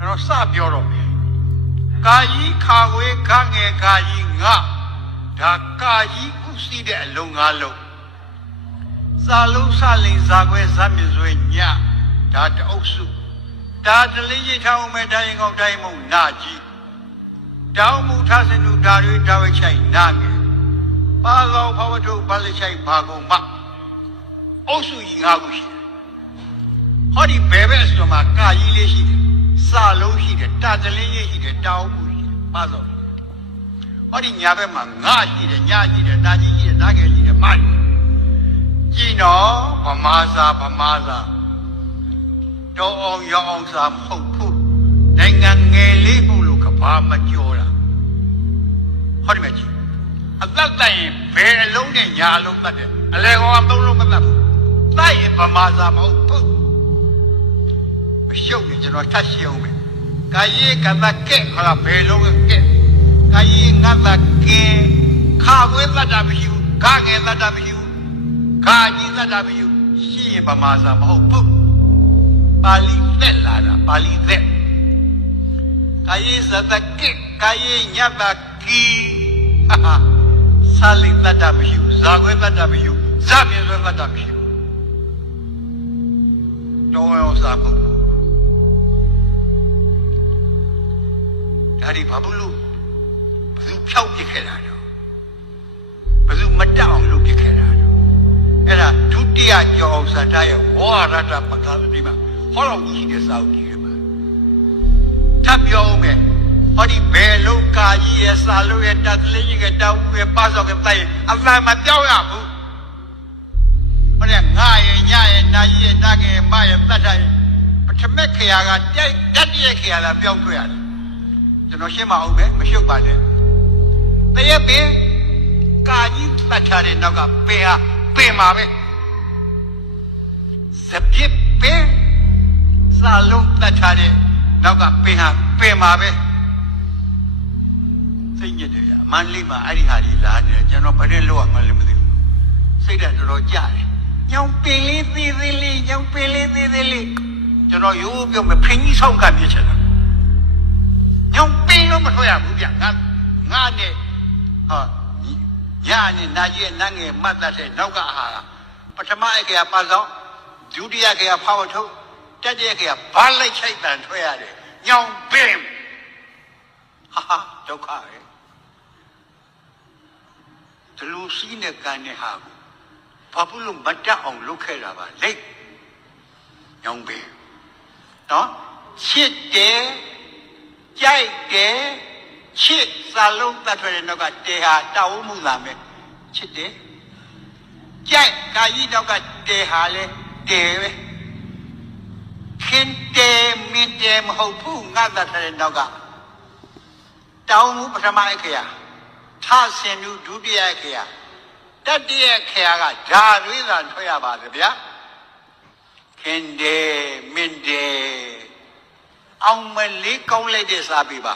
တော့စပြောတော့မယ်ကာကြီးခါဝဲခငယ်ကာကြီးငါဒါကာကြီးဥစီတဲ့အလုံးငါလုံးစာလုံးစလိန်ဇာခွဲဇာမြစွဲညဒါတအုပ်စုဒါတလင်းရိတ်ထောင်းမဲ့တိုင်းကောင်းတိုင်းမုံနာကြီးတောင်းမှုထဆင်သူဒါတွေဒါဝဲချိုင်နာငယ်ပါကောင်ဖဝထုဘာလက်ချိုင်ဘာကုန်မအုပ်စုကြီးငါးခုရှိတယ်ဟောဒီဘယ်ဘက်ဆိုမှာကာကြီးလေးရှိတယ်စာလုံးရှိတယ်တာတလင်းရိတ်ရှိတယ်တောင်းမှုရှိတယ်ပါတော့ဟောဒီညာဘက်မှာငါရှိတယ်ညရှိတယ်နာကြီးရှိတယ်နာငယ်ရှိတယ်မကြီးကြည်နော်ဗမာစာတော်အောင်ရောအောင်စာမဟုတ်ဘူးနိုင်ငံငယ်လေးမှုလို့ကဘာမကြောတာဟောဒီမှာကြည့်အသက်တိုင်ရင်ဘယ်အလုံးနဲ့ညာအလုံးတတ်တယ်အလဲကောင်အသုံးလုံးမတတ်ဘူးတိုက်ရင်ဗမာစာမဟုတ်ဘူးမရှုပ်ရင်ကျွန်တော်ထပ်ရှင်းအောင်မယ်ကာယေကတကဲ့ဟာဘယ်လုံးကဲ့ကာယေငတ်တကဲခါဝဲတတ်တာမရှိဘူးခငယ်တတ်တာမရှိဘူးခါကြီးတတ်တာမရှိဘူးရှင်းရင်ဗမာစာမဟုတ်ဘူးပါဠိသက်လာတာပါဠိသက်ကာယေသတကဲ့ကာယေညတ်တကီဟာစာလိတတ်တာမရှိဘူးဇာခွဲတတ်တာမရှိဘူးဇာမြင်စွဲတတ်တာမရှိဘူးတော်အောင်စာမဟုတ်ဒါဒီဘာဘူးလို့ဘယ်သူဖြောက်ပြခဲ့တာတော့ဘယ်သူမတအောင်လုပ်ပြခဲ့တာတော့အဲ့ဒါဒုတိယကျော်အောင်စံထားရဲ့ဝါရတပကားတိမှာဟောတော်ကြီးတဲ့စာအုပ်ကြီးတွေမှာထပ်ပြောအောင်မယ်ဟောဒီဘယ်လုံးကာကြီးရဲ့စာလုံးရဲ့တတ်လေးကြီးရဲ့တောက်ရဲ့ပါစောကတိုင်အမှန်မပြောက်ရဘူးဟောဒီငါရဲ့ညရဲ့နာကြီးရဲ့နာငယ်မရဲ့တတ်တိုင်းပထမခေယာကတိုက်တတ်ရဲ့ခေယာလာပြောက်တွေ့ရတယ်ကျွန်တော်ရှင်းမအောင်ပဲမရှုပ်ပါနဲ့တရပင်ကာကြီးတတ်ထားတဲ့နောက်ကပင်ဟာပင်ပါပဲစပြစ်ပင်စာလုံးတတ်ထားတဲ့နောက်ကပင်ဟာပင်ပါပဲစိတ်ညစ်တယ်ဗျမန္တလေးမှာအဲ့ဒီဟာကြီးလာနေတယ်ကျွန်တော်ဘယ်နဲ့လောက်မှလည်းမသိဘူးစိတ်ဓာတ်တော်တော်ကြတယ်ညောင်ပင်လေးသေးသေးလေးညောင်ပင်လေးသေးသေးလေးကျွန်တော်ရိုးပြောမယ်ဖင်ကြီးဆောင်ကပြစ်ချင်တာညောင်ပင်လို့မထွက်ရဘူးဗျငါနဲ့ဟာညာနဲ့နာကြီးရဲ့နန်းငယ်မတ်တတ်တဲ့နောက်ကအဟာပထမအခေယပါဆောင်ဒုတိယခေယဖောက်ထုတ်တတိယခေယဘာလိုက်ချိုက်တန်ထွက်ရတယ်ညောင်ပင်ဟာဒုက္ခပဲဒီလူစီးနဲ့ကန်နဲ့ဟာဘာဘူးလို့မတတ်အောင်လုပ်ခဲ့တာပါလေညောင်ပင်နော်ချစ်တယ်ကြိုက်တယ်ချစ်စာလုံးတတ်ထွက်တဲ့နောက်ကတေဟာတောင်းမှုလာမယ်ချစ်တယ်ကြိုက်ကာကြီးနောက်ကတေဟာလဲတေပဲခင်တေမင်းတေမဟုတ်ဘူးငါတတ်ထွက်တဲ့နောက်ကတောင်းမှုပထမအခေယထဆင်မှုဒုတိယအခေယတတိယအခေယကဓာရွေးသာထွက်ရပါဗျာခင်တေမင်းတေအောင်မလေးကောင်းလိုက်တဲ့စာပေပါ